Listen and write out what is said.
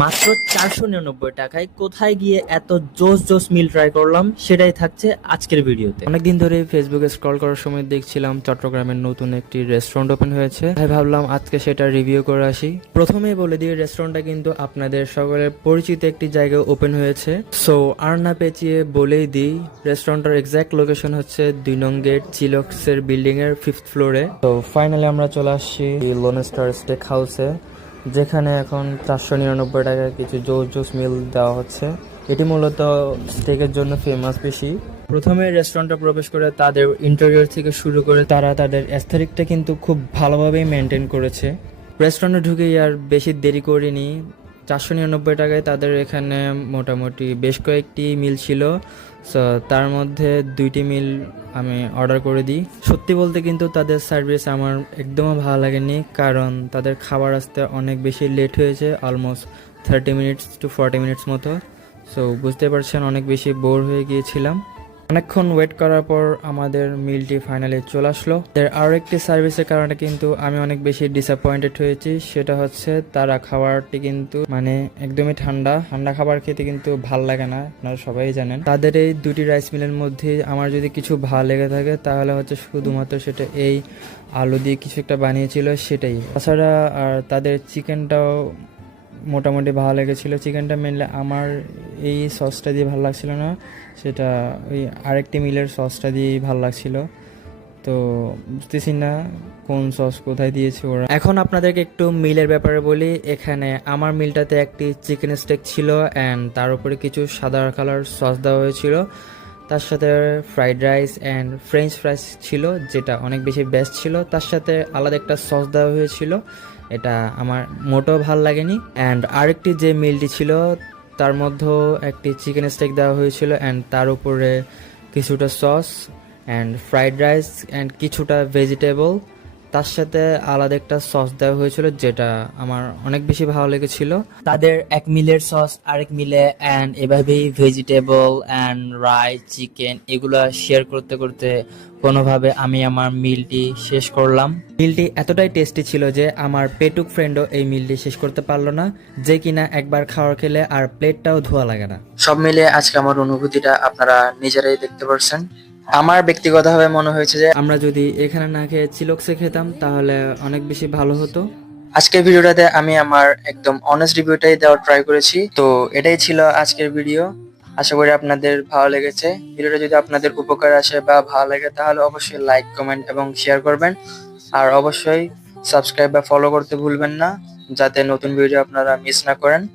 মাত্র 499 টাকায় কোথায় গিয়ে এত জোস জোস মিল ট্রাই করলাম সেটাই থাকছে আজকের ভিডিওতে। অনেকদিন ধরে ফেসবুকে স্ক্রল করার সময় দেখছিলাম চট্টগ্রামের নতুন একটি রেস্টুরেন্ট ওপেন হয়েছে, তাই ভাবলাম আজকে সেটা রিভিউ করে আসি। প্রথমেই বলে দিই, রেস্টুরেন্টটা কিন্তু আপনাদের সকলের পরিচিত একটি জায়গায় ওপেন হয়েছে। সো আর না পেঁচিয়ে বলেই দিই, রেস্টুরেন্টের এক্সাক্ট লোকেশন হচ্ছে 2 নং গেট চিলক্সের বিল্ডিং এর 5th ফ্লোরে। তো ফাইনালি আমরা চলে আসছি লোন স্টার স্টেক হাউসে, যেখানে এখন 499 টাকায় কিছু জোস জোস মিল দেওয়া হচ্ছে। এটি মূলত স্টেকের জন্য ফেমাস বেশি। প্রথমে রেস্টুরেন্টে প্রবেশ করে তাদের ইন্টেরিয়র থেকে শুরু করে তারা তাদের অ্যাস্থেটিকটা কিন্তু খুব ভালোভাবেই মেনটেন করেছে। রেস্টুরেন্টে ঢুকেই আর বেশি দেরি করিনি। 499 টাকায় তাদের এখানে মোটামুটি বেশ কয়েকটি মিল ছিল। সো তার মধ্যে 2টি মিল আমি অর্ডার করে দিই। সত্যি বলতে কিন্তু তাদের সার্ভিস আমার একদমই ভালো লাগেনি, কারণ তাদের খাবার আসতে অনেক বেশি লেট হয়েছে, অলমোস্ট 30 মিনিটস টু 40 মিনিটস মতো। সো বুঝতে পারছেন, অনেক বেশি বোর হয়ে গিয়েছিলাম। অনেকক্ষণ ওয়েট করার পর আমাদের মিলটি ফাইনালি চলে আসলো। এর আরও একটি সার্ভিসের কারণে কিন্তু আমি অনেক বেশি ডিসঅ্যাপয়েন্টেড হয়েছি, সেটা হচ্ছে তারা খাবারটি কিন্তু একদমই ঠান্ডা ঠান্ডা খাবার খেতে কিন্তু ভাল লাগে না, আপনারা সবাই জানেন। তাদের এই 2টি রাইস মিলের মধ্যে আমার যদি কিছু ভালো লেগে থাকে তাহলে হচ্ছে শুধুমাত্র সেটা এই আলু দিয়ে কিছু একটা বানিয়েছিল সেটাই। তাছাড়া আর তাদের চিকেনটাও মোটামুটি ভালো লেগেছিলো। চিকেনটা মেনলি আমার এই সসটা দিয়ে ভালো লাগছিল না, সেটা ওই আরেকটি মিলের সসটা দিয়েই ভালো লাগছিল। তো বুঝতেছি না কোন সস কোথায় দিয়েছে ওরা। এখন আপনাদেরকে একটু মিলের ব্যাপারে বলি। এখানে আমার মিলটাতে একটি চিকেন স্টেক ছিল অ্যান্ড তার উপরে কিছু সাদা কালার সস দেওয়া হয়েছিল। তার সাথে fried rice and French fries ছিল, যেটা অনেক বেশি বেস্ট ছিল। তার সাথে আলাদা একটা সস দেওয়া হয়েছিল, এটা আমার মোটেও ভাল লাগেনি। অ্যান্ড আরেকটি যে মিলটি ছিল তার মধ্যেও একটি চিকেন স্টেক দেওয়া হয়েছিল অ্যান্ড তার উপরে কিছুটা sauce and fried rice and কিছুটা ভেজিটেবল, তার সাথে আলাদা একটা সস দেওয়া হয়েছিল, যেটা আমার অনেক বেশি ভালো লেগেছিল। তাদের এক মিলের সস আরেক মিলে অ্যান্ড এভাবেই ভেজিটেবল অ্যান্ড রাইস চিকেন এগুলা শেয়ার করতে করতে কোনোভাবে আমি আমার মিলটি শেষ করলাম। মিলটি এতটাই টেস্টি ছিল যে আমার পেটুক ফ্রেন্ডও এই মিলটি শেষ করতে পারলো না, যে কিনা একবার খাওয়ার খেলে আর প্লেটটাও ধোয়া লাগে না। সব মিলিয়ে আজকে আমার অনুভূতিটা আপনারা নিজেরাই দেখতে পারছেন। আমার ব্যক্তিগতভাবে মনে হয়েছে যে আমরা যদি এখানে না খেয়ে চিলক্সে খেতাম তাহলে অনেক বেশি ভালো হতো। আজকের ভিডিওটাতে আমি আমার একদম অনেস্ট রিভিউটাই দেওয়ার ট্রাই করেছি। তো এটাই ছিল আজকের ভিডিও। আশা করি আপনাদের ভালো লেগেছে। ভিডিওটা যদি আপনাদের উপকার আসে বা ভালো লাগে তাহলে অবশ্যই লাইক কমেন্ট এবং শেয়ার করবেন, আর অবশ্যই সাবস্ক্রাইব বা ফলো করতে ভুলবেন না, যাতে নতুন ভিডিও আপনারা মিস না করেন।